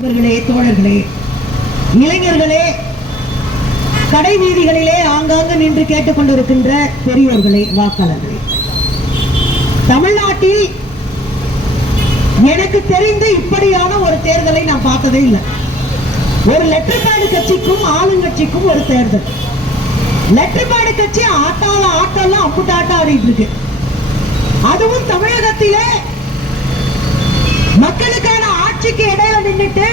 நண்பர்களே தோழர்களே இளைஞர்களே கடை வீதிகளிலே ஆங்காங்கு நின்று கேட்டுக்கொண்டிருக்கின்ற பெரியோர்களே வாக்காளர்களே. தமிழ்நாட்டில் எனக்கு தெரிந்து இப்படியான ஒரு தேர்தலை நான் பார்த்ததே இல்லை. ஒரு லெட்டர் பேடு கட்சிக்கும் ஆளுங்கட்சிக்கும் ஒரு தேர்தல். லெட்டர் பேடு கட்சி ஆட்டால ஆட்டம்லாம் அப்புட்டு ஆட்டம் ஆடிட்டு இருக்கு. அதுவும் தமிழகத்திலே மக்களுக்கான ஆட்சிக்கு இடையில நின்றுட்டு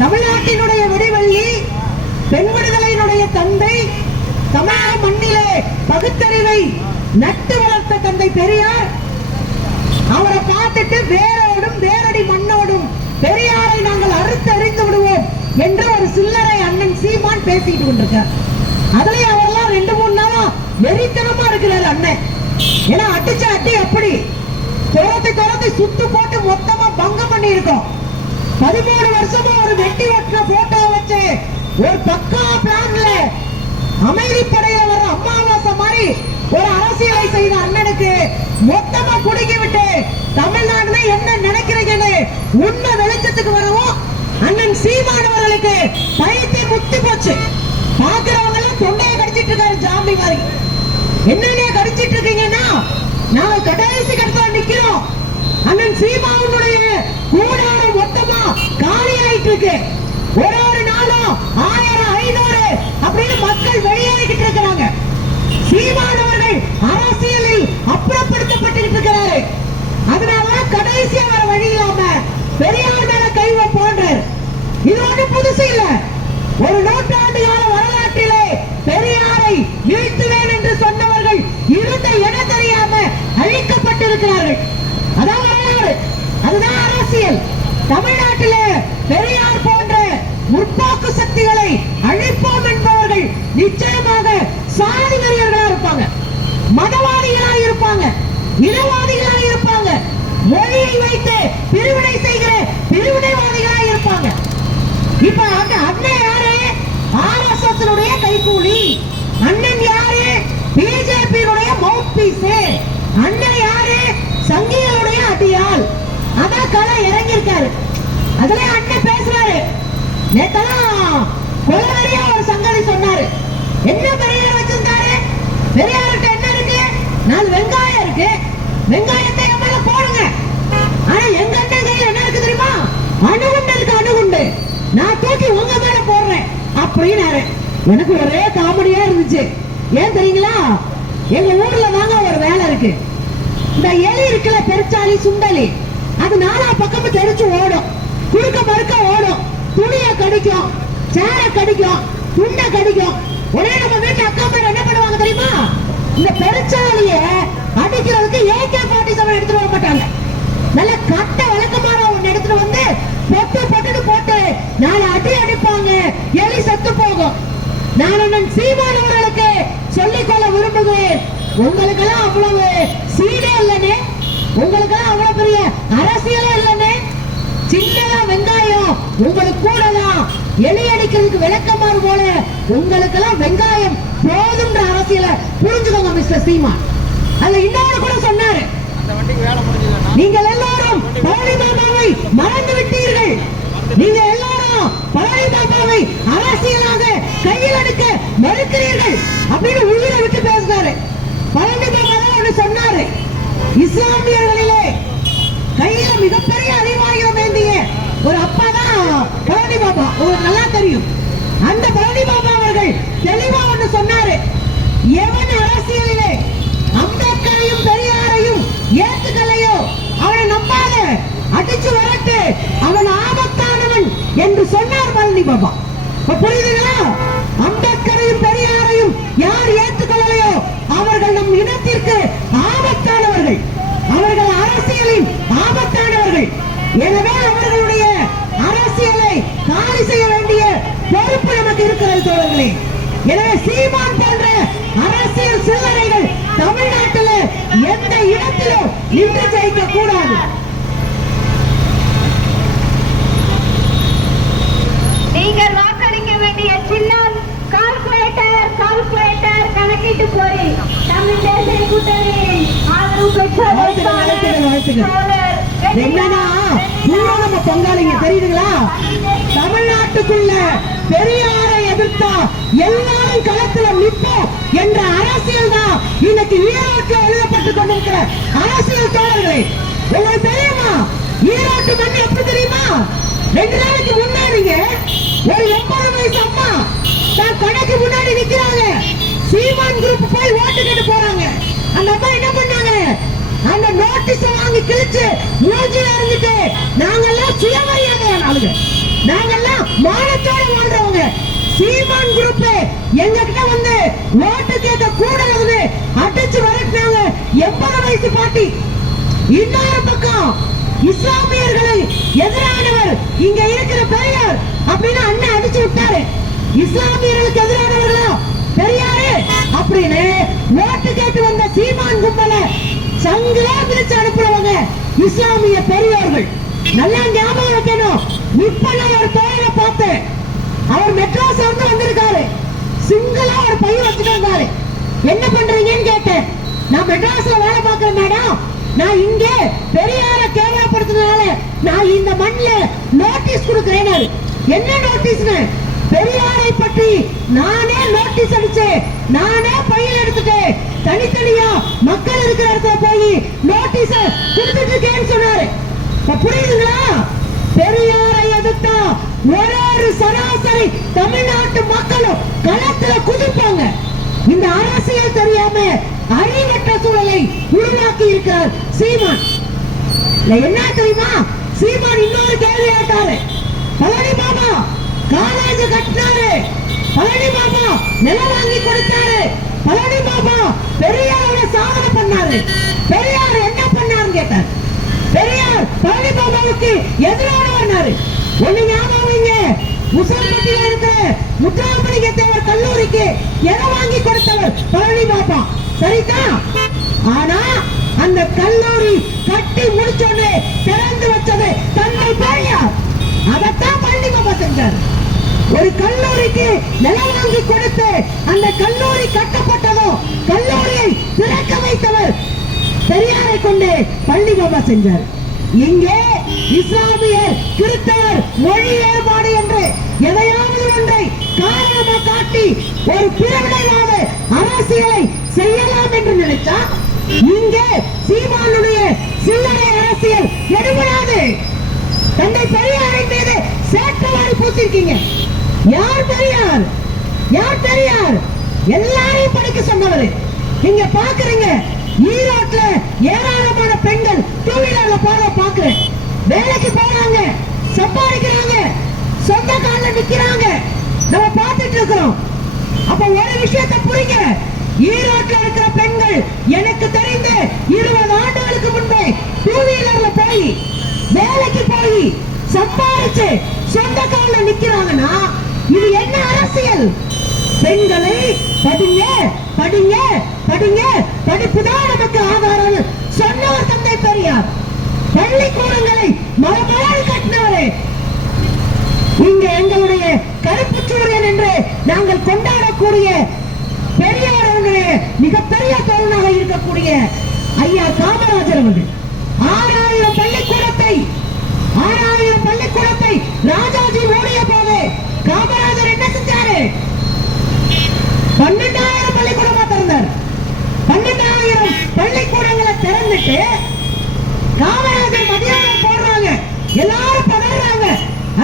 தமிழ்நாட்டினுடைய விடிவெள்ளி பெண் விடுதலையினுடைய தந்தை தமிழக மண்ணிலே பகுத்தறிவை நட்டு வளர்த்த தந்தை பெரியார். அவரை பார்த்துட்டு வேரோடும் வேரடி மண்ணோடும் பெரியாரை நாங்கள் அறுத்து அறிந்து விடுவோம் என்று ஒரு சில்லறை அண்ணன் சீமான் பேசிட்டு கொண்டிருக்கார். அதுலயே அவர்லாம் ரெண்டு மூணு நாளா வெறித்தனமா இருக்கிறார் அண்ணன். ஏன்னா அடிச்ச அட்டி அப்படி. துரத்தி துரத்தி சுத்து போட்டு மொத்தமா பங்கம் பண்ணி இருக்கோம் பதிமூணு வருஷமா ஒரு வெட்டி ஒட்டின போட்டோ வச்சு ஒரு பக்கா பிளான்ல அமைதி படையில வர அமாவாசை மாதிரி ஒரு அரசியலை செய்த அண்ணனுக்கு மொத்தமா குடுக்கி விட்டு தமிழ்நாடுல என்ன நினைக்கிறீங்கன்னு உண்மை வெளிச்சத்துக்கு வரவும் அண்ணன் சீமானவர்களுக்கு பயத்தை முத்தி போச்சு. பாக்குறவங்க எல்லாம் தொண்டையை கடிச்சிட்டு இருக்காரு ஜாம்பி மாதிரி. என்னென்ன கடிச்சிட்டு இருக்கீங்கன்னா நாங்க கடைசி கட்டத்துல நிக்கிறோம் அண்ணன் சீமாவுடைய கூடாரம் மொத்தமா காலி ஆயிட்டு இருக்கு ஒரு ஒரு நாளும் ஆயிரம் ஐநூறு அப்படின்னு மக்கள் வெளியேறிக்கிட்டு இருக்கிறாங்க. சீமானவர்கள் அரசியலில் அப்புறப்படுத்தப்பட்டு இருக்கிறாரு. அதனால கடைசியா வர வழி இல்லாம பெரியார் மேல கை போன்றார் இது ஒண்ணு புதுசு இல்ல. ஒரு நூற்றாண்டு கால வரலாற்றிலே பெரியாரை வீழ்த்துவேன் என்று சொல்ல இருந்த இடம் தெரியாம இருக்கிறார்கள். அதான் வரலாறு. அதுதான் அரசியல். தமிழ்நாட்டிலே பெரியார் போன்ற முற்போக்கு சக்திகளை அழிப்போம் என்பவர்கள் நிச்சயமாக சாதி வெறியர்களா இருப்பாங்க. மதவாதிகளா இருப்பாங்க. இனவாதிகளா இருப்பாங்க. மொழியை வைத்து பிரிவினை செய்கிற பிரிவினைவாதிகளா இருப்பாங்க. இப்ப அந்த அண்ணன் யாரு? ஆர்எஸ்எஸ் கைகூலி. அண்ணன் யாரு? பிஜேபியினுடைய மவுத் பீஸ் அண்ணன் யாரு? சங்கிகளுடைய அடியாள். அதான் கலை இறங்கியிருக்காரு. அதுல அண்ணன் பேசுறாரு. நேத்தெல்லாம் கொலவெறியா ஒரு சங்கதி சொன்னாரு. என்ன பெரிய வச்சிருந்தாரு பெரியார்கிட்ட என்ன இருக்கு? நாலு வெங்காயம் இருக்கு. வெங்காயத்தை எவ்வளவு போடுங்க. ஆனா எங்க அண்ணன் கையில என்ன இருக்கு தெரியுமா? அணுகுண்டு இருக்கு அணுகுண்டு. நான் தூக்கி உங்க மேல போடுறேன். அப்படின்னாரு. எனக்கு ஒரே காமெடியா இருந்துச்சு. ஏன் தெரியுங்களா? எங்க ஊர்ல தாங்க ஒரு வேலை இருக்கு. இந்த எலி இருக்குல்ல பெருச்சாளி சுண்டலி. அது நாலா பக்கமும் தெரிச்சு ஓடும். குறுக்க மறுக்க ஓடும். துணிய கடிக்கும் சேர கடிக்கும் துண்ட கடிக்கும். ஒரே நம்ம வீட்டு அக்கா பேர் என்ன பண்ணுவாங்க தெரியுமா? இந்த பெருச்சாலிய அடிக்கிறதுக்கு ஏகே பாட்டி சமயம் எடுத்துட்டு வர மாட்டாங்க. நல்ல கட்ட வழக்கமான ஒண்ணு எடுத்துட்டு வந்து பொட்டு பொட்டுன்னு போட்டு நாலு அடி அடிப்பாங்க. எலி செத்து போகும். நான் அண்ணன் சீமானவர்களுக்கு சொல்லிக்கொள்ள விரும்புகிறேன். உங்களுக்கெல்லாம் அவ்வளவு சீடே இல்லனே உங்களுக்கெல்லாம் அவ்வளவு பெரிய அரசியலே இல்லனே சின்னதா வெங்காயம் உங்களுக்கு கூட தான் எலி அடிக்கிறதுக்கு விளக்கமாறு போல உங்களுக்கெல்லாம் வெங்காயம் போதும்ன்ற அரசியலை புரிஞ்சுக்கோங்க மிஸ்டர் சீமா அதுல இன்னொரு கூட சொன்னாரு. நீங்கள் எல்லாரும் பழனி பாபாவை மறந்து விட்டீர்கள். நீங்க எல்லாரும் பழனி பாபாவை அரசியலாக கையில் எடுக்க மறுக்கிறீர்கள் அப்படின்னு உயிரை விட்டு பேசினாரு. பழனி பாபா தான் ஒண்ணு சொன்னாரு. இஸ்லாமியர்களிலே கையில மிகப்பெரிய அறிவாயுதம் ஏந்திய ஒரு அப்பா தான் பழனி பாபா. உங்களுக்கு நல்லா தெரியும். அந்த பழனி பாபா அவர்கள் தெளிவா ஒண்ணு சொன்னாரு. எவன் அரசியலிலே அம்பேத்கரையும் பெரியாரையும் ஏத்துக்கலையோ அவனை நம்பாத அடிச்சு வரட்டு அவன் ஆபத்தானவன் என்று சொன்னார் பழனி பாபா. புரியுதுங்களா? அம்பேத்கரையும் பெரியாரையும் யார் ஏற்றுக்கொள்ளலையோ அவர்கள் நம் இனத்திற்கு ஆபத்தானவர்கள் அவர்கள் அரசியலின் ஆபத்தானவர்கள் எனவே அவர்களுடைய அரசியலை காலி செய்ய வேண்டிய பொறுப்பு நமக்கு இருக்கிறது தோழர்களே எனவே சீமான் போன்ற அரசியல் சில்லறைகள் தமிழ்நாட்டில் எந்த இடத்திலும் நின்று ஜெயிக்க கூடாது நீங்கள் வாக்களிக்க வேண்டிய சின்னம் கால்குலேட்டர் கால்குலேட்டர் கணக்கிட்டு போய் தமிழ் தேசிய கூட்டணியின் ஆதரவு மனு பெற்ற வாழ்த்துக்கள், வாழ்த்துக்கள், என்னன்னா பூரா நம்ம பங்காளிங்க தெரியுதுங்களா? தமிழ்நாட்டுக்குள்ள பெரியாரை எதிர்த்தா எல்லாரும் களத்துல நிற்போம் என்ற அரசியல் தான் இன்னைக்கு ஈரோட்டில் எழுதப்பட்டு கொண்டிருக்கிற அரசியல் தோழர்களே. உங்களுக்கு தெரியுமா? ஈரோட்டு மண் எப்படி தெரியுமா? ரெண்டு நாளைக்கு முன்னாடிங்க ஒரு எண்பது வயசு அம்மா தான் கடைக்கு முன்னாடி நிக்கிறாங்க. சீமான் குரூப் போய் ஓட்டு கேட்டு போறாங்க. அந்த அம்மா என்ன பண்ணாங்க அந்த நோட்டீஸ் வாங்கி கிழிச்சு மூஞ்சில இருந்துட்டு நாங்கெல்லாம் சுயமரியாதையான ஆளுங்க. நாங்கெல்லாம் மானத்தோட வாழ்றவங்க. சீமான் குரூப் எங்க கிட்ட வந்து ஓட்டு கேட்க வந்து அடிச்சு வரட்டினாங்க எண்பது வயசு பாட்டி. இன்னொரு பக்கம் இஸ்லாமியர்களை எதிரானவர் இங்க இருக்கிற பெரியார் அப்படின்னு அண்ணன் அடிச்சு விட்டாரு. இஸ்லாமியர்களுக்கு எதிரானவர்களா? பெரியாரு அப்படின்னு ஓட்டு கேட்டு வந்த சீமான் கும்பல சங்கரா பிரிச்சு அனுப்புறவங்க இஸ்லாமிய பெரியோர்கள். நல்லா ஞாபகம் வைக்கணும். இப்ப நான் ஒரு தோழரை பார்த்தேன் அவர் மெட்ராஸ் வந்து வந்திருக்காரு. சிங்கிளா ஒரு பையன் வச்சுட்டு வந்தாரு. என்ன பண்றீங்கன்னு கேட்டேன். நான் மெட்ராஸ்ல வேலை பார்க்கறேன் மேடம். நான் இங்க பெரியார கேவலப்படுத்தினால நான் இந்த மண்ணில நோட்டீஸ் கொடுக்கிறேன் என்ன நோட்டீஸ்னு பெரியாரை பற்றி நானே நோட்டீஸ் அடிச்சேன். நானே பையன் எடுத்துட்டேன். தனித்தனியா மக்கள் இருக்கிற இடத்துல போய் நோட்டீஸ் கொடுத்துட்டு இருக்கேன்னு சொன்னாரு. இப்ப புரியுதுங்களா? பெரியாரை எதிர்த்தா ஒரு ஒரு சராசரி தமிழ்நாட்டு மக்களும் களத்துல குதிப்பாங்க. இந்த அரசியல் தெரியாம அறிவற்ற சூழலை உருவாக்கி இருக்கிறார் சீமான். என்ன தெரியுமா? சீமான் இன்னொரு கேள்வி கேட்டாரு. பழனி பாபா காலேஜ் கட்டினாரு. பழனி பாபா நிலம் வாங்கி கொடுத்தாரு. பழனி பாபா பெரியாரோட சாதனை பண்ணாரு. பெரியார் என்ன பண்ணாருன்னு கேட்டார். பெரியார் பழனி பாபாவுக்கு எதிரானவர்னாரு ஒண்ணு ஞாபகம் வைங்க. முசல்பட்டியில இருக்கிற முத்தாம்பலிங்க தேவர் கல்லூரிக்கு இடம் வாங்கி கொடுத்தவர்? பழனி பாபா. சரிதா? ஆனா அந்த கல்லூரி கட்டி முடிச்சோடனே திறந்து வச்சது தன்னை பெரியார். அதைத்தான் பழனி பாபா செஞ்சார். ஒரு கல்லூரிக்கு நிலம் வாங்கி கொடுத்து அந்த கல்லூரி கட்டப்பட்டதும் கல்லூரியை திறக்க வைத்தவர் பெரியாரை கொண்டு பள்ளி பாபா செஞ்சார். இங்கே இஸ்லாமியர் கிறிஸ்தவர் மொழி ஏற்பாடு என்று எதையாவது ஒன்றை காரணமாக காட்டி ஒரு பிரிவினைவாத அரசியலை செய்யலாம் என்று நினைத்தா இங்கே சீமானுடைய சில்லறை அரசியல் எடுபடாது. தந்தை பெரியாரின் மீது சேட்டவாரி பூத்திருக்கீங்க யார் பெரியார்? யார் பெரியார்? எல்லாரையும் படிக்க சொன்னவர். நீங்க பாக்குறீங்க ஈரோட்ல ஏராளமான பெண்கள் டூ வீலர்ல போற பாக்குறேன். வேலைக்கு போறாங்க சம்பாதிக்கிறாங்க சொந்த கால நிக்கிறாங்க. நம்ம பார்த்துட்டு இருக்கிறோம். அப்ப ஒரு விஷயத்தை புரிங்க. ஈரோட்ல இருக்கிற பெண்கள் எனக்கு தெரிந்து இருபது ஆண்டுகளுக்கு முன்பே டூ வீலர்ல போய் வேலைக்கு போய் சம்பாதிச்சு சொந்த கால நிக்கிறாங்கன்னா இது என்ன அரசியல்? பெண்களை படிங்க படிங்க படிங்க படிப்புதான் நமக்கு ஆதாரம். சொன்னவர் தந்தை பெரியார். பள்ளிக்கூடங்களை மலமலால் கட்டினவரே. இங்க எங்களுடைய கருப்பு சூரியன் என்று நாங்கள் கொண்டாடக்கூடிய பெரியார் அவர்களுடைய மிகப்பெரிய தோழனாக இருக்கக்கூடிய ஐயா காமராஜர் அவர்கள். ஆறாயிரம் பள்ளிக்கூடத்தை ஆறாயிரம் பள்ளிக்கூடத்தை ராஜாஜி ஓடிய போது காமராஜர் என்ன செஞ்சாரு பன்னெண்டாயிரம் பள்ளிக்கூடமா திறந்தார் பன்னெண்டாயிரம் பள்ளிக்கூடங்களை திறந்துட்டு காமராஜர் மதிய உணவு போடுறாங்க எல்லாரும் பதறாங்க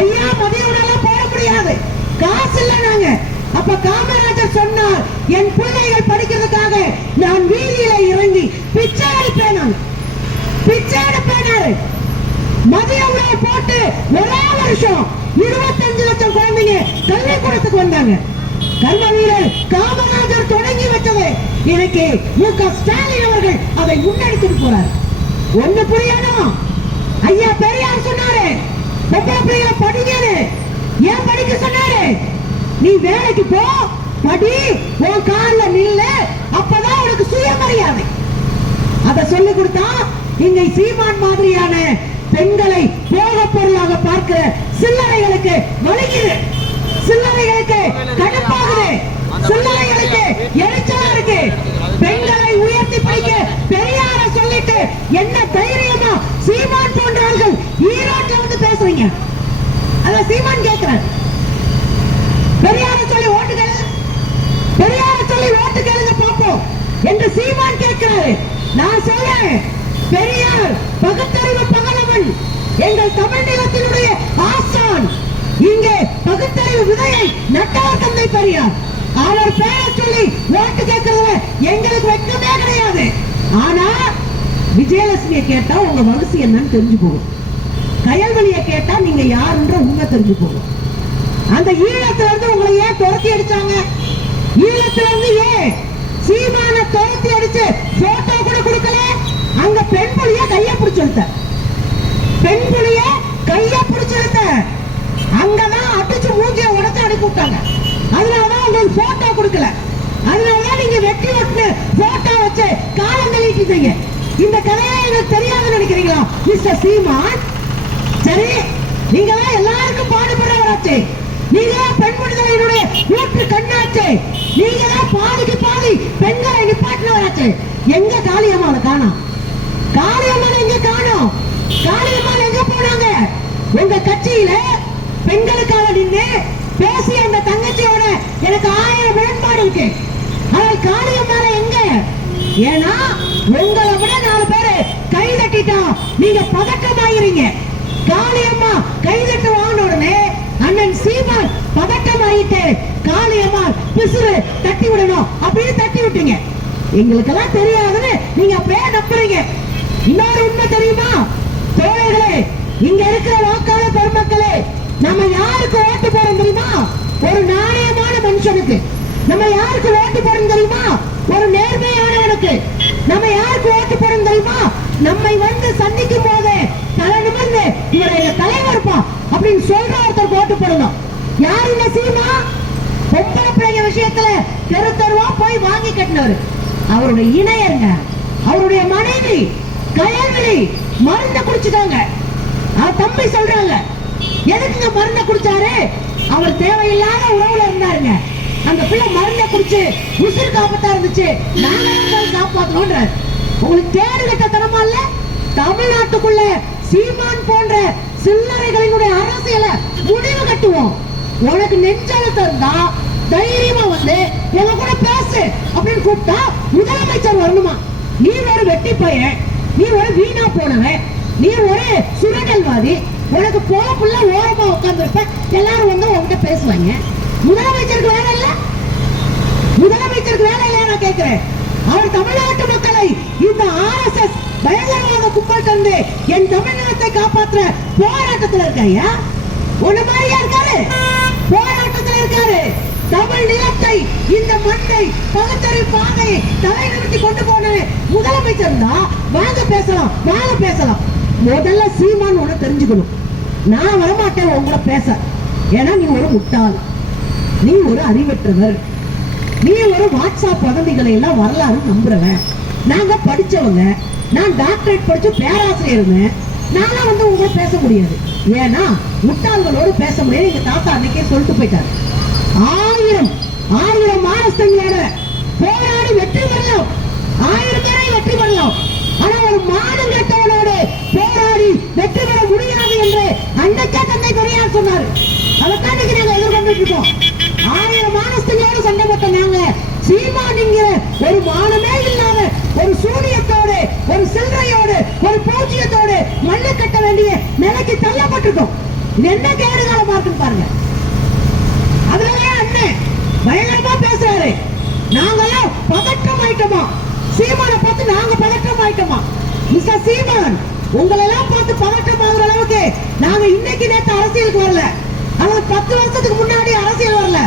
ஐயா மதிய உணவு போட முடியாது காசு இல்ல நாங்க அப்ப காமராஜர் சொன்னார் என் பிள்ளைகள் படிக்கிறதுக்காக நான் வீதியில இறங்கி பிச்சை எடுப்பேன் நான் பிச்சை எடுப்பேனாரு மதிய உணவு போட்டு ஒரே வருஷம் இருபத்தஞ்சு லட்சம் குழந்தைங்க கல்விக்கூடத்துக்கு வந்தாங்க. கர்ம வீரர் காமராஜர் தொடங்கி வச்சது இன்னைக்கு மு க ஸ்டாலின் அவர்கள் அதை முன்னெடுத்துட்டு போறார். ஒண்ணு புரியணும். ஐயா பெரியார் சொன்னாரு. பொம்பளை பிள்ளைகளை படிங்கன்னு. ஏன் படிக்க சொன்னாரு? நீ வேலைக்கு போ. படி. உன் கால்ல நில்லு. அப்பதான் உனக்கு சுயமரியாதை. அத சொல்லி கொடுத்தா இங்க சீமான் மாதிரியான பெண்களை போக பொருளாக பார்க்கிற சில்லறைகளுக்கு வலிக்குது. சில்லறைகளுக்கு கடுப்பாகுது. சில்லறைகளுக்கு எரிச்சலா இருக்கு பெண்களை உயர்த்தி பிடிக்க பெரியார சொல்லிட்டு என்ன தைரியமா சீமான் போன்றவர்கள் ஈரோட்டில் வந்து பேசுறீங்க. அத சீமான் கேட்கிறேன் பெரியார சொல்லி ஓட்டு கேளு பெரியார சொல்லி ஓட்டு கேளுங்க பார்ப்போம் என்று சீமான் கேட்கிறாரு நான் சொல்றேன் பெரியார் பகுத்தறிவு பகலவன். எங்கள் தமிழ் நிலத்தினுடைய ஆசான். இங்கே பகுத்தறிவு விதையை நட்டவர் தந்தை பெரியார். அவர் பேரை சொல்லி ஓட்டு கேட்கறதுல எங்களுக்கு வெட்கமே கிடையாது. ஆனா விஜயலட்சுமியை கேட்டா உங்க வகுசி என்னன்னு தெரிஞ்சு போகும். கயல்வெளியை கேட்டா நீங்க யாருன்ற உண்மை தெரிஞ்சு போகும். அந்த ஈழத்துல இருந்து உங்களை ஏன் துரத்தி அடிச்சாங்க? ஈழத்துல இருந்து ஏன் சீமான துரத்தி அடிச்சு போட்டோ கூட கொடுக்கல? அங்க பெண் புலிய கைய பிடிச்சு பெண் புலி அங்கதான் அடிச்சு மூஞ்சிய உடச்சு அனுப்பி விட்டாங்க. அதனாலதான் உங்களுக்கு போட்டோ கொடுக்கல. அதனாலதான் நீங்க வெட்டி ஒட்டு போட்டோ வச்சு காலம் தள்ளிட்டு இந்த கதையை எனக்கு தெரியாதுன்னு நினைக்கிறீங்களா? மிஸ்டர் சீமான்? சரி நீங்க தான் எல்லாருக்கும் பாடுபடுறவராச்சே. நீங்க தான் பெண் விடுதலையினுடைய ஊற்று கண்ணாச்சே. நீங்க தான் பாதிக்கு பாதி பெண்களை நிப்பாட்டினவராச்சே. எங்க காளியம்மாவை காணோம்? காளியம்மன் எங்க காணோம்? காளியம்மன் எங்க போனாங்க? உங்க கட்சியில பெண்களுக்காக நின்று பேசிய அந்த தங்கச்சியோட எனக்கு ஆயிரம் முரண்பாடு இருக்கு. ஆனால் காளியம்மால எங்க? ஏன்னா உங்களை விட நாலு பேரு கை தட்டிட்டோம் நீங்க பதட்டமாயிருங்க. காளியம்மா கை தட்டு வாங்கின உடனே அண்ணன் சீமான் பதட்டமாயிட்டு காளியம்மா பிசுறு தட்டி விடணும் அப்படின்னு தட்டி விட்டீங்க. எங்களுக்கெல்லாம் தெரியாதுன்னு நீங்க அப்படியே நம்புறீங்க. இன்னொரு உண்மை தெரியுமா? தோழர்களே இங்க இருக்கிற வாக்காளர் பெருமக்களே நம்ம யாருக்கு ஓட்டு போறோம் தெரியுமா? ஒரு நாணயமான மனுஷனுக்கு. நம்ம யாருக்கு ஓட்டு போறோம் தெரியுமா? ஒரு நேர்மையானவனுக்கு. நம்ம யாருக்கு ஓட்டு போறோம் தெரியுமா? நம்மை வந்து சந்திக்கும் போது தலை நிமிர்ந்து இவர் எங்க தலைவர்ப்பா அப்படின்னு சொல்ற ஒருத்தர் ஓட்டு போடணும். யார் இந்த சீமா? பொம்பளை பிள்ளைங்க விஷயத்துல தெரு தெருவா போய் வாங்கி கட்டினவர். அவருடைய இணையருங்க அவருடைய மனைவி கயல்விழி மருந்த குடிச்சுட்டாங்க. தம்பி சொல்றாங்க எதுக்குங்க மருந்த குடிச்சாரு? அவர் தேவையில்லாத உறவுல இருந்தாருங்க. அந்த பிள்ளை மருந்த குடிச்சு உசுறு காப்பத்தா இருந்துச்சு. நாங்க காப்பாத்தணும்ன்றாரு. உங்களுக்கு தேடு கட்ட தனமா இல்ல? தமிழ்நாட்டுக்குள்ள சீமான் போன்ற சில்லறைகளினுடைய அரசியலை முடிவு கட்டுவோம். உனக்கு நெஞ்செழுத்தம் இருந்தா தைரியமா வந்து எங்க கூட பேசு அப்படின்னு கூப்பிட்டா முதலமைச்சர் வரணுமா? நீ ஒரு வெட்டி பையன் நீ ஒரு வீணா போனவன் நீ ஒரு சுரண்டல்வாதி உனக்கு போப்புள்ள ஓரமா உட்காந்துருப்ப எல்லாரும் வந்து உன்கிட்ட பேசுவாங்க. முதலமைச்சருக்கு வேலை இல்ல? முதலமைச்சருக்கு வேலை இல்லையா நான் கேட்கிறேன் அவர் தமிழ்நாட்டு மக்களை இந்த ஆர் எஸ் எஸ் பயங்கரவாத கும்பல் தந்து என் தமிழ்நாட்டை காப்பாற்ற போராட்டத்துல இருக்கையா உன்ன மாதிரியா இருக்காரு? போராட்டத்துல இருக்காரு. தமிழ் நிலத்தை இந்த மண்ணை பகுத்தறி பாதையை தலை நிறுத்தி கொண்டு போன முதலமைச்சர் தான் வாங்க பேசலாம் வாங்க பேசலாம். முதல்ல சீமான் உன தெரிஞ்சுக்கணும். நான் வரமாட்டேன் உங்களை பேச. ஏன்னா நீ ஒரு முட்டாள். நீ ஒரு அறிவற்றவர். நீ ஒரு வாட்ஸ்அப் வதந்திகளை எல்லாம் வரலாறு நம்புறவன். நாங்க படிச்சவங்க. நான் டாக்டரேட் படிச்சு பேராசிரியர் நானும் வந்து உங்களை பேச முடியாது. ஏன்னா முட்டாள்களோடு பேச முடியாது. எங்க தாத்தா அன்னைக்கே சொல்லிட்டு போயிட்டாரு. ஆயிரம் ஆயிரம் மானஸ்தங்களோட போராடி வெற்றி பெறலாம். ஆயிரம் பேரை வெற்றி பெறலாம். ஆனா ஒரு மானம் கெட்டவனோடு போராடி வெற்றி பெற முடியாது என்று அன்னைக்கே தந்தை பெரியார் சொன்னார். அதைத்தான் இன்னைக்கு நாங்க எதிர்கொண்டுட்டு இருக்கோம் ஆயிரம் மானஸ்தங்களோடு சண்டை போட்ட நாங்க சீமானிங்கிற ஒரு மானமே இல்லாத ஒரு சூரியத்தோடு ஒரு சில்லறையோடு ஒரு பூஜ்ஜியத்தோடு மண்ணு கட்ட வேண்டிய நிலைக்கு தள்ளப்பட்டிருக்கோம். இது என்ன கேடுகாலமா இருக்குன்னு பாருங்க. அதுலயே அண்ணன் பயங்கரமா பேசுறாரு. நாங்கெல்லாம் பதற்றம் ஆயிட்டோமா? சீமானை பார்த்து நாங்க பதற்றம் ஆயிட்டோமா? மிஸ்டர் சீமான் உங்களை எல்லாம் பார்த்து பதற்றம் ஆகுற அளவுக்கு நாங்க இன்னைக்கு நேத்து அரசியலுக்கு வரல. அவங்க பத்து வருஷத்துக்கு முன்னாடி அரசியல் வரல.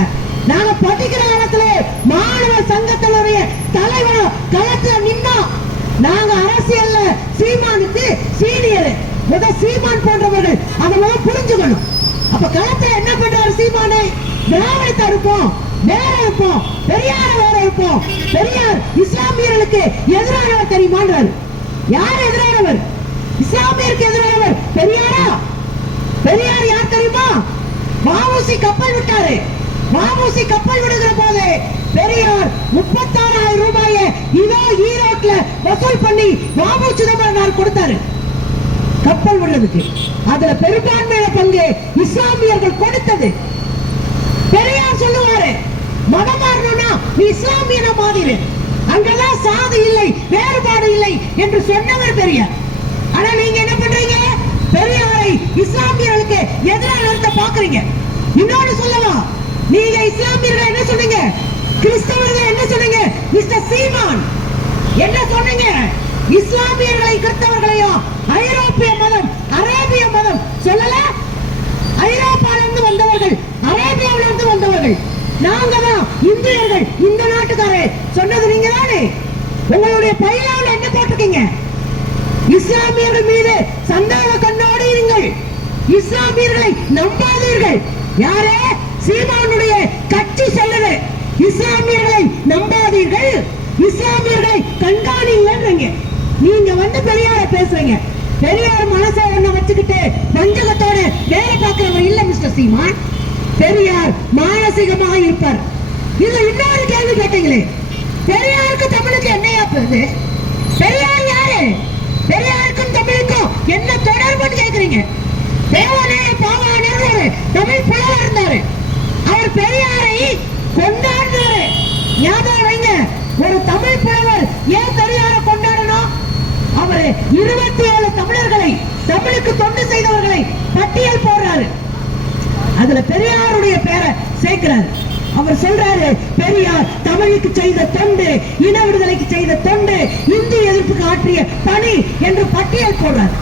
நாங்க படிக்கிற காலத்துல மாணவர் சங்கத்தினுடைய தலைவர் களத்துல நின்னோம் நாங்க அரசியல்ல சீமானுக்கு சீனியர் முத சீமான் போன்றவர்கள். அதை புரிஞ்சுக்கணும். அப்ப களத்துல என்ன பண்றாரு சீமானை? திராவிடத்தை இருப்போம். வேற இருப்போம். பெரியார வேற இருப்போம். பெரியார் இஸ்லாமியர்களுக்கு எதிரானவர் தெரியுமான்றாரு. யார் எதிரானவர்? இஸ்லாமியருக்கு எதிரானவர். பெரியாரா? பெரியார் யார் தெரியுமா? மாமூசி கப்பல் விட்டாரு. மாமூசி கப்பல் விடுகிற போது பெரியார் முப்பத்தாறாயிரம் ரூபாயை இதோ ஈரோட்ல வசூல் பண்ணி மாமு சிதம்பரனார் கொடுத்தாரு. கப்பல் விடுறதுக்கு. அதுல பெரும்பான்மையான பங்கு இஸ்லாமியர்கள் கொடுத்தது. பெரியார் சொல்லுவாரு மதம் மாறணும்னா நீ இஸ்லாமியன மாறிடு அங்கெல்லாம் சாதி இல்லை வேறுபாடு இல்லை என்று சொன்னவர் பெரியார். ஆனா நீங்க என்ன பண்றீங்க? பெரியவரை இஸ்லாமியர்களுக்கு எதிராக நடத்த பாக்குறீங்க இன்னொன்னு சொல்லலாம். நீங்க இஸ்லாமியர்கள் என்ன சொன்னீங்க? கிறிஸ்தவர்கள் என்ன சொன்னீங்க? மிஸ்டர் சீமான். என்ன சொன்னீங்க? இஸ்லாமியர்களை கிறிஸ்தவர்களையும் ஐரோப்பிய மதம் அரேபிய மதம் சொல்லல? ஐரோப்பால இருந்து வந்தவர்கள் அரேபியாவில இருந்து வந்தவர்கள். நாங்க தான் இந்தியர்கள். இந்த நாட்டுக்காரர். சொன்னது நீங்க தானே உங்களுடைய பயிலாவில் என்ன போட்டிருக்கீங்க? இஸ்லாமியர்கள் மீது சந்தேக கண்ணோடு இருங்கள். இஸ்லாமியர்களை நம்பாதீர்கள். யாரே? சீமானுடைய கட்சி சொல்லுது. இஸ்லாமியர்களை நம்பாதீர்கள். இஸ்லாமியர்களை கண்காணிங்கன்றீங்க நீங்க வந்து பெரியார பேசுறீங்க. பெரியார் மனசை ஒண்ண வச்சுக்கிட்டு வஞ்சகத்தோட வேலை பார்க்கிறவர் இல்ல மிஸ்டர் சீமான். பெரியார் மானசீகமாக இருப்பார். இதுல இன்னொரு கேள்வி கேட்டீங்களே. பெரியாருக்கு தமிழுக்கு என்னையா போகுது? பெரியார் யாரு? பெரியாருக்கும் தமிழுக்கும் என்ன தொடர்புன்னு கேக்குறீங்க? தேவனே பாவானர் ஒரு தமிழ் புலவர் இருந்தாரு அவர் பெரியாரை கொண்டாடினாரு ஞாபகம் வைங்க ஒரு தமிழ் புலவர் ஏன் பெரியாரை கொண்டாடணும்? அவர் இருபத்தி ஏழு தமிழர்களை தமிழுக்கு தொண்டு செய்தவர்களை பட்டியல் போடுறாரு. அதுல பெரியாருடைய பேரை சேர்க்கிறாரு. அவர் சொல்றாரு பெரியார் தமிழுக்கு செய்த தொண்டு இன விடுதலைக்கு செய்த தொண்டு இந்திய எதிர்ப்புக்கு ஆற்றிய பணி என்று பட்டியல் போடுறார்.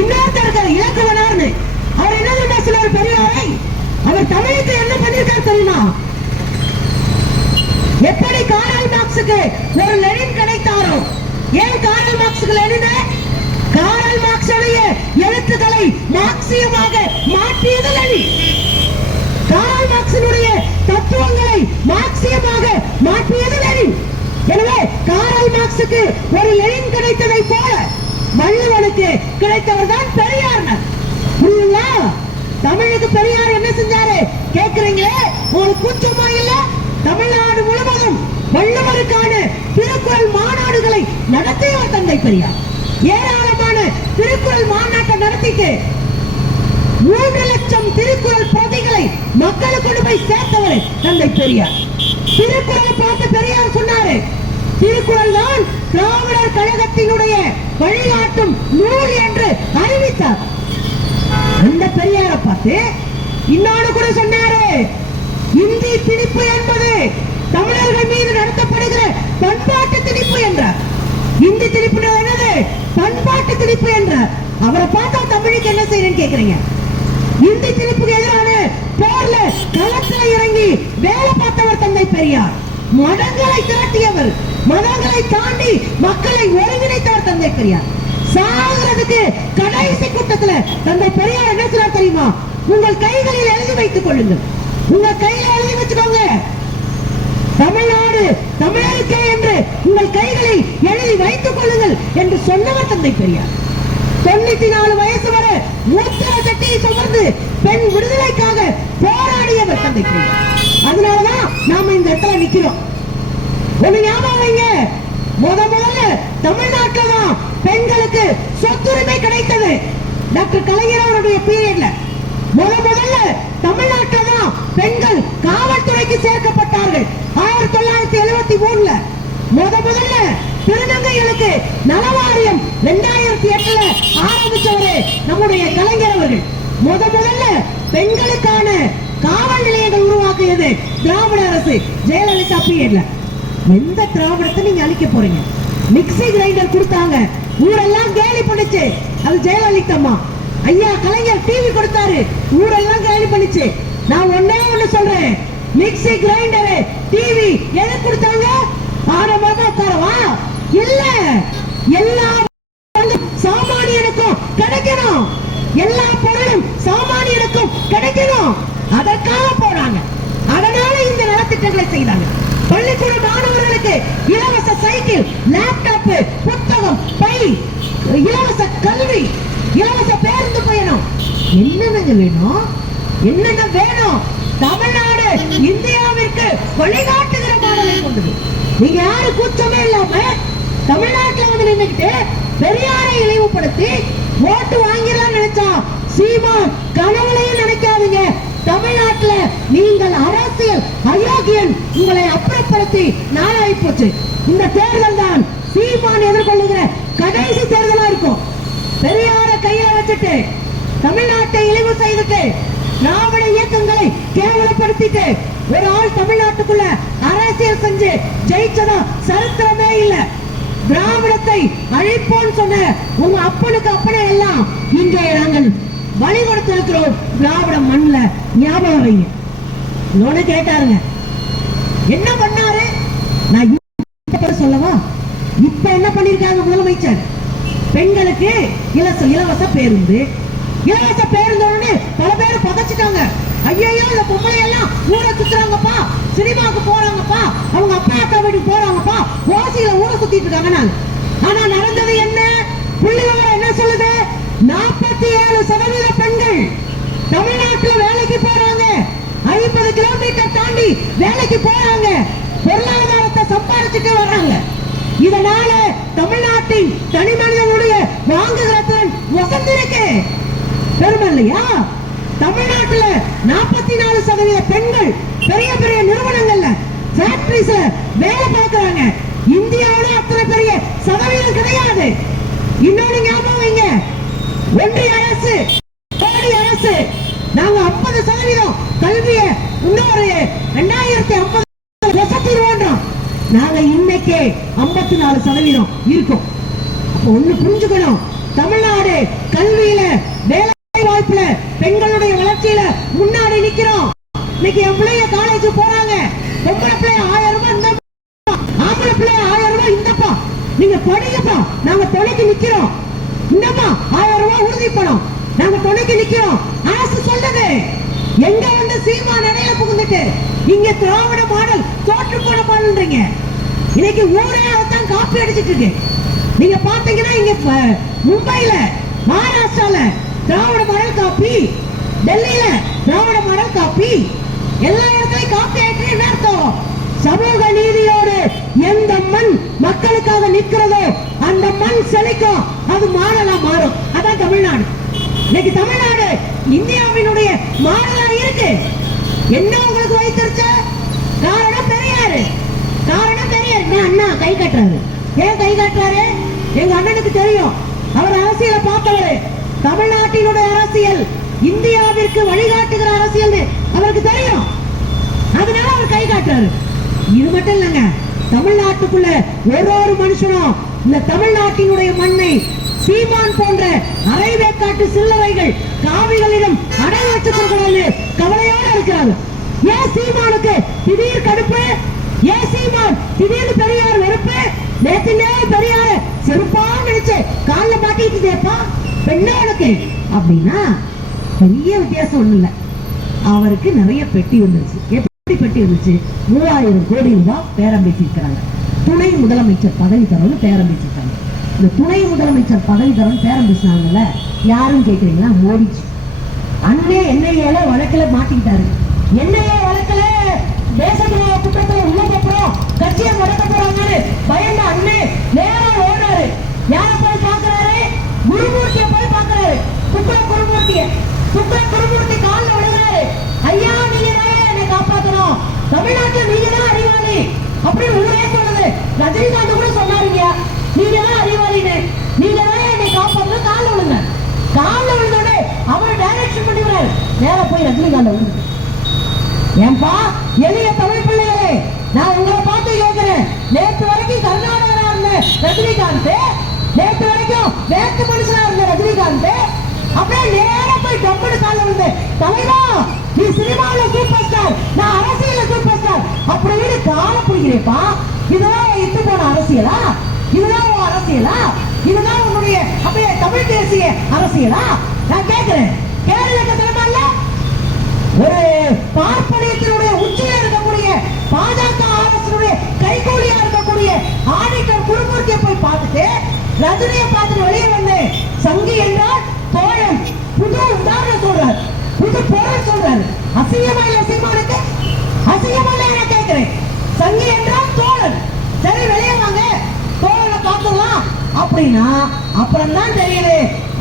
இன்னொருத்தர் இயக்குவனார்னு இலக்குவனார்னு. அவர் என்ன தெரியுமா சொல்றாரு பெரியாரை? அவர் தமிழுக்கு என்ன பண்ணிருக்காரு தெரியுமா? எப்படி காரல் மார்க்ஸுக்கு ஒரு லெனின் கிடைத்தாரோ? ஏன் காரல் மார்க்ஸுக்கு லெனின்? காரல் மார்க்ஸுடைய எழுத்துக்களை மார்க்சியமாக மாற்றியது லெனின். காரல் மார்க்சினுடைய தத்துவங்களை மார்க்சியமாக மாற்றியது லெனின் எனவே காரல் மார்க்ஸுக்கு ஒரு லெனின் கிடைத்ததை போல வள்ளுவனுக்கு கிடைத்தவர் தான் பெரியார் புரியுங்களா தமிழுக்கு பெரியார் என்ன செஞ்சாரு? கேக்குறீங்களே? ஒரு கூச்சமா இல்ல? தமிழ்நாடு முழுவதும் வள்ளுவருக்கான திருக்குறள் மாநாடுகளை நடத்தியவர் தந்தை பெரியார். ஏராளமான திருக்குறள் மாநாட்டை நடத்திட்டு மூன்று லட்சம் திருக்குறள் பிரதிகளை மக்களை கொண்டு போய் சேர்த்தவர் தந்தை பெரியார். திருக்குறளை பார்த்து பெரியார் சொன்னாரு திருக்குறள் தான் திராவிடர் கழகத்தினுடைய வழிகாட்டும் நூல் என்று அறிவித்தார். அந்த பெரியார பார்த்து இன்னொன்னு கூட சொன்னாரு இந்தி திணிப்பு என்பது தமிழர்கள் மீது நடத்தப்படுகிற பண்பாட்டு திணிப்பு என்றார். இந்தி திணிப்பு என்னது? பண்பாட்டு திணிப்பு என்றார். அவரை பார்த்தா தமிழுக்கு என்ன செய்யறேன்னு கேக்குறீங்க? இந்தி திணிப்புக்கு எதிரான போர்ல களத்துல இறங்கி வேலை பார்த்தவர் தந்தை பெரியார். மதங்களை திரட்டியவர் மதங்களை தாண்டி மக்களை ஒருங்கிணைத்தவர் தந்தை பெரியார். சாகிறதுக்கு கடைசி கூட்டத்துல தந்தை பெரியார் என்ன சொல்றார் தெரியுமா? உங்கள் கைகளில் எழுதி வைத்துக் கொள்ளுங்கள். உங்க கையில எழுதி வச்சுக்கோங்க. தமிழ்நாடு தமிழருக்கே என்று உங்கள் கைகளை எழுதி வைத்துக் கொள்ளுங்கள் என்று சொன்னவர் தந்தை பெரியார். தொண்ணூத்தி நாலு வயசு வரை மூத்திர சட்டியை சுமந்து பெண் விடுதலைக்காக போராடியவர் தந்தை பெரியார் அதனாலதான் நாம இந்த இடத்துல நிக்கிறோம் ஒண்ணு ஞாபகம் வைங்க முத முதல்ல தமிழ்நாட்டுல தான் பெண்களுக்கு சொத்துரிமை கிடைத்தது. டாக்டர் கலைஞர் அவருடைய பீரியட்ல. முத முதல்ல தமிழ்நாட்டில் தான் பெண்கள் காவல்துறைக்கு சேர்க்கப்பட்டார்கள். ஆயிரத்தி தொள்ளாயிரத்தி எழுபத்தி மூணுல. முத முதல்ல திருநங்கைகளுக்கு நலவாரியம் ரெண்டாயிரத்தி எட்டுல ஆரம்பிச்சவரு நம்முடைய கலைஞர் அவர்கள். முத முதல்ல பெண்களுக்கான காவல் நிலையங்கள் உருவாக்கியது திராவிட அரசு ஜெயலலிதா பீரியட்ல. எந்த திராவிடத்தை நீங்க அழிக்க போறீங்க. மிக்ஸி கிரைண்டர் கொடுத்தாங்க. ஊரெல்லாம் கேலி பண்ணுச்சு. அது ஜெயலலிதா அம்மா. ஐயா கலைஞர் டிவி கொடுத்தாரு. ஊரெல்லாம் கேலி பண்ணுச்சு. நான் ஒண்ணே ஒண்ணு சொல்றேன். மிக்ஸி கிரைண்டர் டிவி எது கொடுத்தாங்க? ஆரம்பமா உட்காரவா? இல்ல. எல்லா சாமானியனுக்கும் கிடைக்கணும். எல்லா பொருளும் சாமானியனுக்கும் கிடைக்கணும். அதற்காக போறாங்க. அதனால இந்த நலத்திட்டங்களை செய்தாங்க. பள்ளிக்கூட மாணவர்களுக்கு இலவச சைக்கிள் லேப்டாப் புத்தகம் பை இலவச கல்வி இலவச பேருந்து பயணம். என்னென்னங்க வேணும்? என்னென்ன வேணும்? தமிழ்நாடு இந்தியாவிற்கு வழிகாட்டுகிற மாடலை கொண்டது. நீங்க யாரு கூச்சமே இல்லாம தமிழ்நாட்டுல வந்து நின்னுக்கிட்டு பெரியாரை இழிவுபடுத்தி ஓட்டு வாங்கிடலாம் நினைச்சா சீமான் கனவுலையும் நினைக்காதீங்க. தமிழ்நாட்டுல நீங்கள் அரசியல் அயோக்கியன் உங்களை அப்புறப்படுத்தி நாளாகி போச்சு. இந்த தேர்தல் தான் சீமான் எதிர்கொள்ளுகிற கடைசி தேர்தலா இருக்கும். பெரியார கையில வச்சுட்டு தமிழ்நாட்டை இழிவு செய்துட்டு திராவிட இயக்கங்களை கேவலப்படுத்திட்டு ஒரு ஆள் தமிழ்நாட்டுக்குள்ள அரசியல் செஞ்சு ஜெயிச்சதா சரித்திரமே இல்ல. திராவிடத்தை அழிப்போன்னு சொன்ன உங்க அப்பனுக்கு அப்பனே எல்லாம் இங்கே நாங்கள் வழி கொடுத்திருக்கிறோம் திராவிட மண்ணுல ஞாபகம் வைங்க. இன்னொன்னு கேட்டாருங்க. என்ன பண்ணாரு? நான் சொல்லவா? இப்ப என்ன பண்ணிருக்காங்க முதலமைச்சர்? பெண்களுக்கு இலவச இலவச பேருந்து. இலவச பேருந்து உடனே பல பேர் பதச்சிட்டாங்க. ஐயோ இந்த பொம்பளை எல்லாம் ஊரை சுத்துறாங்கப்பா. சினிமாவுக்கு போறாங்கப்பா. அவங்க அப்பா அக்கா வீட்டுக்கு போறாங்கப்பா. ஓசியில ஊரை சுத்திட்டு இருக்காங்க நான் ஆனா நடந்தது என்ன? புள்ளி என்ன சொல்லுது? நாற்பத்தி ஏழு சதவீத பெண்கள் தமிழ்நாட்டுல வேலைக்கு போறாங்க. ஐம்பது கிலோமீட்டர் தாண்டி வேலைக்கு போறாங்க. பொருளாதாரத்தை சம்பாதிச்சுட்டு வர்றாங்க. இதனால தமிழ்நாட்டின் தனி மனிதனுடைய வாங்குகிற திறன் வசந்திருக்கு பெருமை இல்லையா? தமிழ்நாட்டுல நாற்பத்தி நாலு சதவீத பெண்கள் பெரிய பெரிய நிறுவனங்கள்ல ஃபேக்டரிஸ் வேலை பார்க்கறாங்க. இந்தியாவோட அத்தனை பெரிய சதவீதம் கிடையாது. இன்னொன்னு ஞாபகம் வைங்க. ஒன்றிய அரசு மோடி அரசு. நாங்க 50 சதவீதம் கல்விய இன்னொரு ரெண்டாயிரத்தி ஐம்பது வசத்திடுவோம் நாங்க இன்னைக்கே ஐம்பத்தி நாலு சதவீதம் இருக்கோம். ஒண்ணு புரிஞ்சுக்கணும். தமிழ்நாடு கல்வியில வேலை வாய்ப்புல பெண்களுடைய வளர்ச்சியில முன்னாடி நிக்கிறோம். இன்னைக்கு என் பிள்ளைய காலேஜ் போறாங்க. பொம்பளை பிள்ளைய ஆயிரம் ரூபாய் இந்த ஆம்பளை பிள்ளைய ஆயிரம் ரூபாய் இந்தப்பா. நீங்க படிங்கப்பா. நாங்க தொலைக்கு நிக்கிறோம். இந்தம்மா ஆயிரம் ரூபாய் உறுதி பணம் நாங்க துணைக்கு நிக்கிறோம். அரசு சொல்லுது. எங்க வந்து சீமா நடையில புகுந்துட்டு? நீங்க திராவிட மாடல் தோற்று போன மாடல்ன்றீங்க. இன்னைக்கு ஊரே அதான் காப்பி அடிச்சிட்டு இருக்கு. நீங்க பாத்தீங்கன்னா இங்க மும்பைல மகாராஷ்டிரால திராவிட மாடல் காப்பி டெல்லியில திராவிட மாடல் காப்பி. எல்லா இடத்துலயும் காப்பி ஆயிட்டு அர்த்தம்? சமூக நீதியோடு எந்த மண் மக்களுக்காக நிற்கிறதோ அந்த மண் செழிக்கும். அது மாடலா மாறும். அதான் தமிழ்நாடு. இன்னைக்கு தமிழ்நாடு இந்தியாவினுடைய மாடலா இருக்கு. என்ன உங்களுக்கு வைத்திருச்ச காரணம் பெரியாரு. காரணம் பெரியார். அண்ணா கை கட்டுறாரு. ஏன் கை கட்டுறாரு? எங்க அண்ணனுக்கு தெரியும். அவர் அரசியலை பார்த்தவரு. தமிழ்நாட்டினுடைய அரசியல் இந்தியாவிற்கு வழிகாட்டுகிற அரசியல் அவருக்கு தெரியும். அதனால அவர் கை காட்டுறாரு. இது மட்டும் இல்லைங்க. தமிழ்நாட்டுக்குள்ள ஒரு ஒரு மனுஷனும் இந்த தமிழ்நாட்டினுடைய மண்ணை சீமான் போன்ற அரைவேக்காட்டு சில்லறைகள் காவிகளிடம் அடகு வச்சு கொடுக்கறாரு கவலையோட இருக்கிறாங்க ஏன் சீமானுக்கு திடீர் கடுப்பு? ஏன் சீமான் திடீர்னு பெரியார் வெறுப்பு? நேத்து நேரம் பெரியார செருப்பா நினைச்சு கால்ல மாட்டிட்டு தேப்பா பெண்ணே உனக்கு? அப்படின்னா பெரிய வித்தியாசம் ஒண்ணு இல்ல. அவருக்கு நிறைய பெட்டி வந்துருச்சு எப்படி பெட்டி வந்துச்சு மூவாயிரம் கோடி ரூபாய் பேரம் பேசியிருக்கிறாங்க. துணை முதலமைச்சர் பதவி தரணும்னு பேரம் பேசியிருக்காங்க. இந்த துணை முதலமைச்சர் பதவி தரணும் பேரம் பேசினாங்கல்ல யாரும் கேட்குறீங்களா மோடிஜி. அண்ணே என்ஐஏல வழக்கில் மாட்டிக்கிட்டாரு. என்ஐஏ வழக்கில் தேசத்துடைய குற்றத்தை உள்ள போறோம் கட்சியை முடக்க போறாங்கன்னு பயந்த அண்ணே நேரம் ஓடுறாரு. யார போய் பாக்குறாரு குருமூர்த்திய போய் பாக்குறாரு சுப்ர குருமூர்த்திய. சுப்ர குருமூர்த்தி கால்ல விழுகிறாரு. ஐயா நீங்க தான் என்னை காப்பாத்தணும்? தமிழ்நாட்டுல நீங்க தான் அறிவாளி. அப்படின்னு ஊரே சொல்லுது. ரஜினிகாந்த் கூட சொன்னாருங்க நீங்க தான் நீங்க என்னை காப்பாத்தணும் விழுங்க. விழுந்தோடனே அவர் டைரக்ஷன் போய் ரஜினிகாந்த் விழுந்து. ஏன்பா எளிய தமிழ் பிள்ளைகளே நான் உங்களை பார்த்து கேட்கிறேன். நேற்று வரைக்கும் இருந்த ரஜினிகாந்த் நேற்று வரைக்கும் மனுஷனா இருந்த ரஜினிகாந்த் அப்படியே நேரா போய் டப்புனு கால விழுந்து தலைவா நீ சினிமாவில சூப்பர் ஸ்டார் நான் அரசியல்ல சூப்பர் ஸ்டார் அப்படின்னு கால பிடிக்கிறேப்பா. இதுதான் இட்டு போன அரசியலா? இதுதான் உன் அரசியலா? இதுதான் உன்னுடைய அப்படியே தமிழ் தேசிய அரசியலா? நான் கேட்கிறேன் கேள்வி கேட்க இல்ல? ஒரு பார்ப்பனியத்தினுடைய உச்சியில இருக்கக்கூடிய பாஜக அரசனுடைய கைகூலியா இருக்கக்கூடிய ஆடிட்டர் குருமூர்த்தியை போய் பார்த்துட்டு ரஜினியை பார்த்துட்டு வெளியே வந்து சங்கி என்றால் தோழன் புது உதாரணம் சொல்றார் புது பொருள் சொல்றாரு அசிங்கமா இல்ல அசிங்கமா இருக்கு அப்புறம் தான் தெரியுது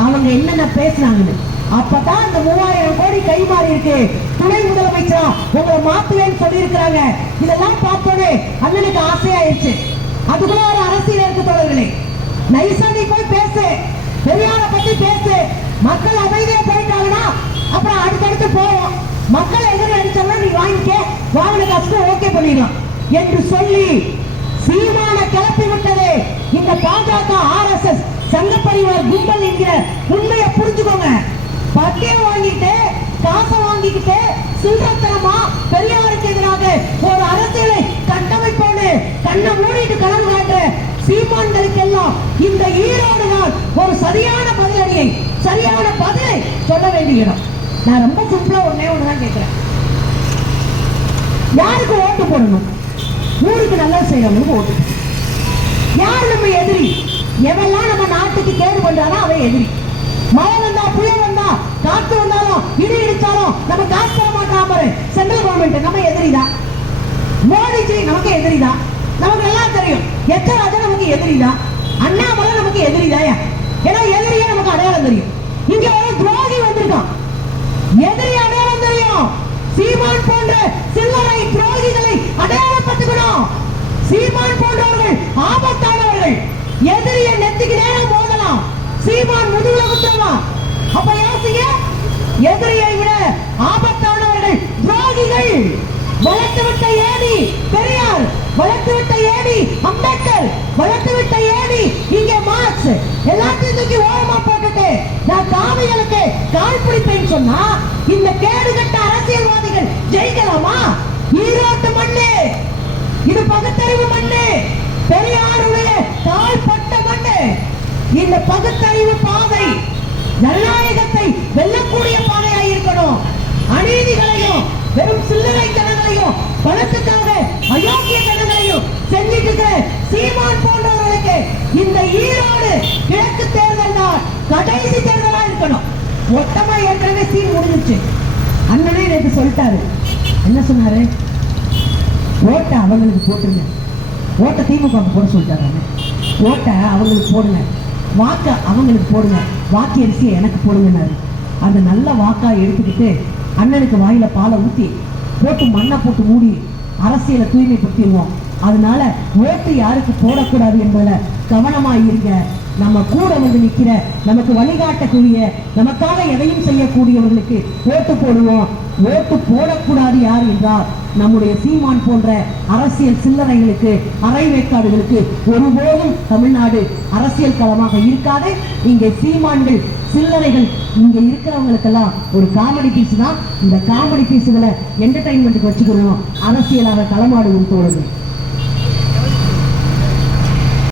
அவங்க என்னென்ன பேசுறாங்கன்னு. அப்பதான் அந்த மூவாயிரம் கோடி கை மாறி இருக்கு. துணை முதலமைச்சரா உங்களை மாத்துவேன்னு சொல்லி இருக்கிறாங்க இதெல்லாம் பார்த்தோன்னே அண்ணனுக்கு ஆசையாயிருச்சு. அதுக்குள்ள ஒரு அரசியல் இருக்கு தோழர்களே. நைசா நீ போய் பேசு. பெரியார பத்தி பேசு. மக்கள் அமைதியா போயிட்டாங்கன்னா அப்புறம் அடுத்தடுத்து போவோம். மக்கள் எதிர அடிச்சாலும் நீ வாங்கிக்க. வாங்கின கஷ்டம் ஓகே பண்ணிடலாம். என்று சொல்லி சீமான கிளப்பி விட்டது இந்த பாஜக ஆர்எஸ்எஸ் சங்க பரிவார் கும்பல் என்கிற உண்மையை புரிஞ்சுக்கோங்க. பட்டியம் வாங்கிட்டு காசை வாங்கிக்கிட்டு சில்லறத்தனமா பெரியாருக்கு எதிராக ஒரு அரசியலை கட்டமைப்போடு கண்ணை மூடிட்டு கனவு காட்டுற சீமான்களுக்கெல்லாம் இந்த ஈரோடு தான் ஒரு சரியான பதிலடியை சரியான பதிலை சொல்ல வேண்டியிடும் நான் ரொம்ப சிம்பிளா ஒன்னே ஒண்ணுதான் கேட்கிறேன் யாருக்கு ஓட்டு போடணும்? ஊருக்கு நல்லா செய்யறவங்களுக்கு ஓட்டு. யார் நம்ம எதிரி? எவெல்லாம் நம்ம நாட்டுக்கு கேடு பண்றானோ அவன் எதிரி. மழை வந்தா புயல் வந்தா காத்து வந்தாலும் இடி இடிச்சாலும் நம்ம காசு தர மாட்டான் பாரு. சென்ட்ரல் கவர்மெண்ட் நம்ம எதிரிதான். மோடிஜி நமக்கு எதிரிதான். நமக்கு எல்லாம் தெரியும். எச்சராஜா நமக்கு எதிரிதான். அண்ணாமலை நமக்கு எதிரிதாயா ஏன்னா எதிரியே நமக்கு அடையாளம் தெரியும். இங்க ஒரு துரோகி வந்திருக்கான். எதிரி அடையாளம் தெரியும். சீமான் போன்ற சில்லறை துரோகிகளை அடையாளப்பட்டுக்கணும் சீமான் போன்றவர்கள் ஆபத்து எதிரிய நெத்திக்கு நேரம் மோதலாம். சீமான் முதுகுல குத்துவான் அப்ப யோசிங்க? எதிரியை விட ஆபத்தானவர்கள் துரோகிகள். வளர்த்து விட்ட ஏடி பெரியார் வளர்த்து விட்ட ஏடி அம்பேத்கர் வளர்த்து விட்ட ஏடி இங்கே மார்க்ஸ். எல்லாத்தையும் தூக்கி ஓரமா போட்டுட்டு நான் காவிகளுக்கு கால் பிடிப்பேன்னு சொன்னா இந்த கேடுகட்ட அரசியல்வாதிகள் ஜெயிக்கலாமா? ஈரோட்டு மண்ணு. இது பகுத்தறிவு மண்ணு. பெரியாருடைய தாழ்பட்ட மண்ணு. இந்த பகுத்தறிவு பாதை ஜனநாயகத்தை வெல்லக்கூடிய பாதையாக இருக்கணும். அநீதிகளையும் வெறும் சில்லறை தனங்களையும் பணத்துக்காக அயோக்கிய தனங்களையும் செஞ்சிட்டு இருக்கிற சீமான் போன்றவர்களுக்கு இந்த ஈரோடு கிழக்கு தேர்தல் தான் கடைசி தேர்தலா இருக்கணும். மொத்தமா ஏற்கனவே சீன் முடிஞ்சிச்சு அண்ணனே நேற்று சொல்லிட்டாரு. என்ன சொன்னாரு? ஓட்டை அவங்களுக்கு போட்டுருங்க. ஓட்டை திமுக போட சொல்லிட்டாங்க. ஓட்டை அவங்களுக்கு போடுங்க. வாக்க அவங்களுக்கு போடுங்க. வாக்கு அரிசியை எனக்கு போடுங்கன்னாரு. அந்த நல்ல வாக்கா எடுத்துக்கிட்டு அண்ணனுக்கு வாயில பாலை ஊற்றி போட்டு மண்ணை போட்டு மூடி அரசியலை தூய்மைப்படுத்திடுவோம். அதனால ஓட்டு யாருக்கு போடக்கூடாது என்பதில் கவனமாக இருங்க. நம்ம கூட வந்து நிற்கிற நமக்கு வழிகாட்டக்கூடிய நமக்காக எதையும் செய்யக்கூடியவர்களுக்கு ஓட்டு போடுவோம். ஓட்டு போடக்கூடாது யார் என்றால் நம்முடைய சீமான் போன்ற அரசியல் சில்லறைகளுக்கு அரை வேக்காடுகளுக்கு ஒருபோதும் தமிழ்நாடு அரசியல் களமாக இருக்காது. இங்கே சீமான்கள் சில்லறைகள் இங்க இருக்கிறவங்களுக்கெல்லாம் ஒரு காமெடி பீஸ் தான். இந்த காமெடி பீஸுகளை என்டர்டைன்மெண்ட்டுக்கு வச்சுக்கணும் அரசியலாக களமாடுவோம் தோழர்கள்.